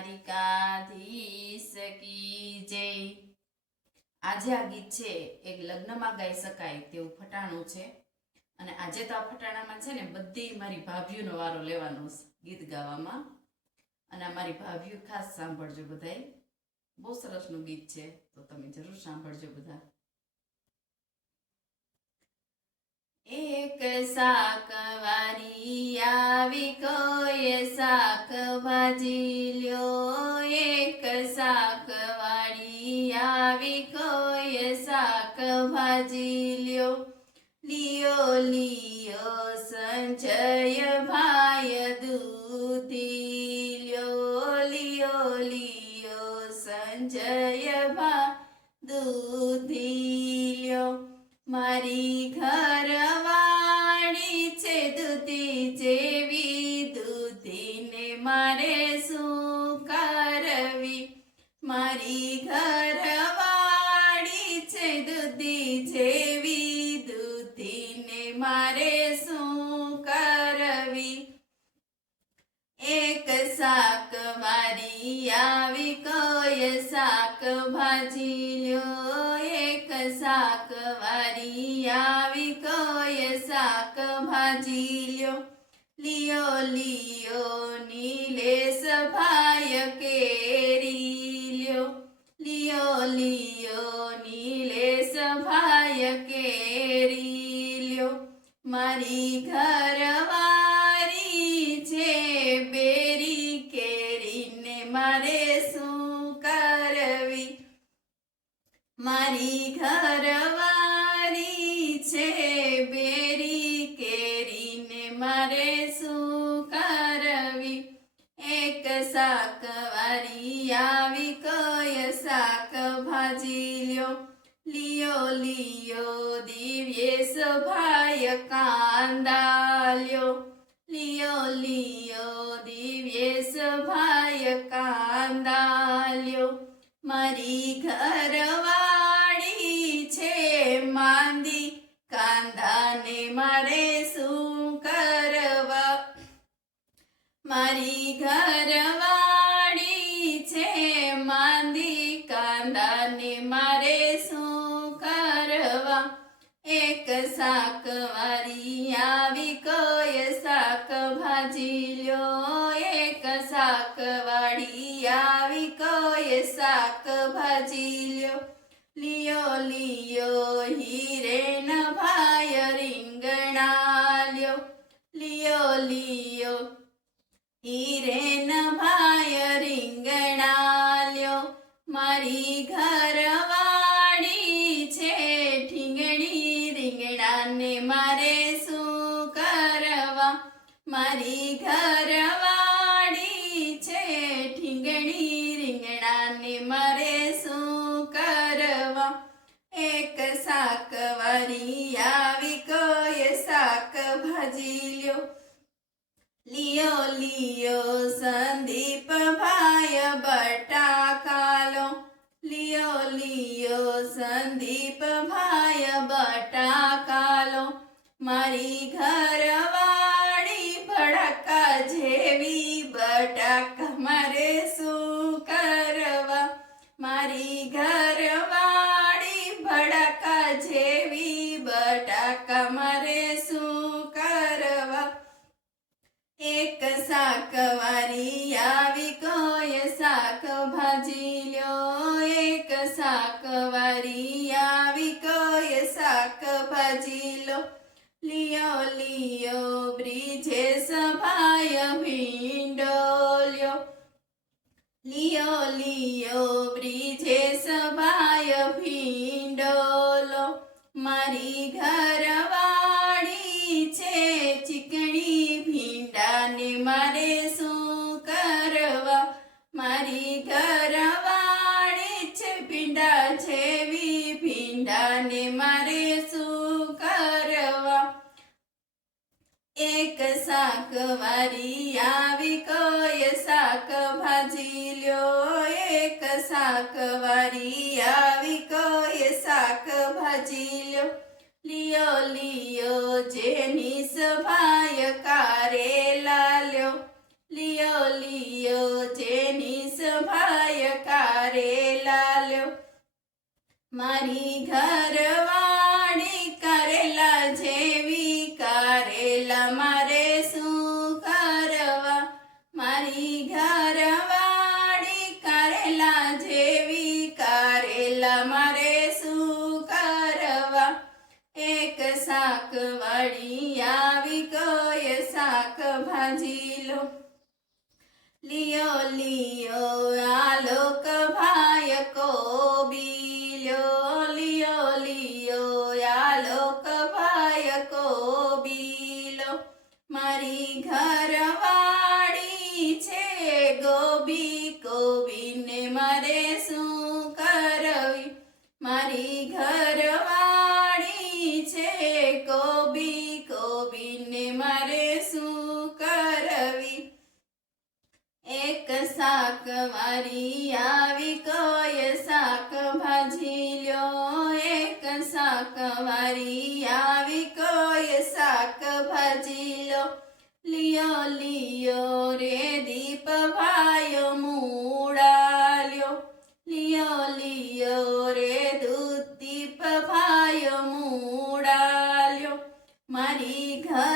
દ્વારિકાધીશ કી જય। આજે આ ગીત છે એક લગ્નમાં ગાઈ શકાય તેવું ફટાણું છે અને આજે તો આ ફટાણામાં છે ને બધી મારી ભાભીઓનો વારો લેવાનો છે ગીત ગાવામાં અને આ મારી ભાભીઓ ખાસ સાંભળજો બધાય। બહુ સરસનું ગીત છે તો તમે જરૂર સાંભળજો બધા। એક શાકવારી આવી કોઈ શાકભાજી લ્યો, એક શાકવારી આવી કોઈ શાકભાજી લ્યો, લિયો લિયો સંજય ભાઈ દૂધી લ્યો, લિયો લિયો સંજય ભાઈ દૂધી લ્યો। મારી ઘરવાળી છે દૂધી જેવી, દૂધીને મારે શું કરવી। મારી ઘરવાળી છે દૂધી જેવી, દૂધીને મારે શું કરવી। એક શાકવારી આવી કોઈ શાકભાજી લ્યો, એક શાકવારી આવી કોઈ શાકભાજી લ્યો, લિયો લિયો નીલેશ ભાઈ કેરી લ્યો, લિયો લિયો નીલેશ ભાઈ કેરી લ્યો। મારી ઘરવાળી છે બેરી કેરીને મારે શું કરવી। મારી ઘરવાળી છે બેરી કેરીને મારે શું કરવી। એક શાકવારી આવી કોઈ શાકભાજી લ્યો, લિયો લિયો દિવ્યેશ ભાઈ કાંદા લ્યો, લિયો લિયો દિવ્યેશ ભાઈ કાંદા લ્યો। મારી ઘરવાળી છે માંદી, કાંદાને મારે શું કરવા। મારી ઘરવાળી છે માંદી, કાંદાને મારે શું કરવા। એક શાકવારી આવી કોઈ શાકભાજી લ્યો, એક શાકવાળી આવી કોઈ શાકભાજી લ્યો, લિયો લિયો હિરેન ભાઈ રીંગણા લ્યો, લિયો લિયો હિરેન ભાઈ રીંગણા લ્યો। મારી ઘરવાળી છે ઠીંગણી, રીંગણાને મારે શું કરવા। મારી ઘરવાળી છે ઠીંગણી, રીંગણાને મારે શું કરવા। એક શાકવારી આવી કોઈ શાકભાજી લ્યો, લિયો લિયો સંદીપ ભાઈ બટાકા લો, લિયો લિયો સંદીપ ભાઈ બટાકા લો। મારી ઘરવાળી ભડકા જેવી, બટાકા મારે શું કરવા। મારી ઘરવાળી ભડકા જેવી, બટાકા મારે શું કરવા। એક શાકવારી આવી કોઈ શાકભાજી લ્યો, એક શાકવારી આવી કોઈ શાકભાજી લો, લિયો લિયો બ્રિજેશ ભાઈ ભીંડો લ્યો, લિયો લિયો બ્રિજેશ ભાઈ ભીંડો લો। મારી ઘરવાળી છે ચીકણી, ભીંડાને મારે શું કરવા। મારી ઘરવાળી છે ભીંડા જેવી, ભીંડાને મારે શું કરવા। એક શાકવારી આવી કોઈ શાકભાજી લ્યો, એક શાકવારી આવી કોઈ શાકભાજી લ્યો, લિયો લિયો જેનીશ ભાઈ કારેલા લ્યો, લિયો લિયો જેનીશ મારી ઘરવાળી કરેલા જેવી કરેલા મારે શું કરવા મારી ઘરવાળી કરેલા જેવી કરેલા મારે શું કરવા એક શાક વાળી આવી કોઈ શાક ભાજી લો લિયો લિયો આલોક ભાઈ કોબી લિયો લિયો આલોક ભાઈ કોબી લો મારી ઘરવાળી છે ગોબી કોબીને મારે શું કરવી મારી ઘરવાળી છે કોબી કોબીને મારે શું કરવી એક શાક વાળી આવી કોઈ શાક ભાજી લ્યો એક શાક વાળી આવી કોઈ શાક ભાજી લો લિયો લિયો રે દીપ ભાયો મૂળા લિયો લિયો રે દૂધ દીપ ભાયો મૂળા મારી ઘર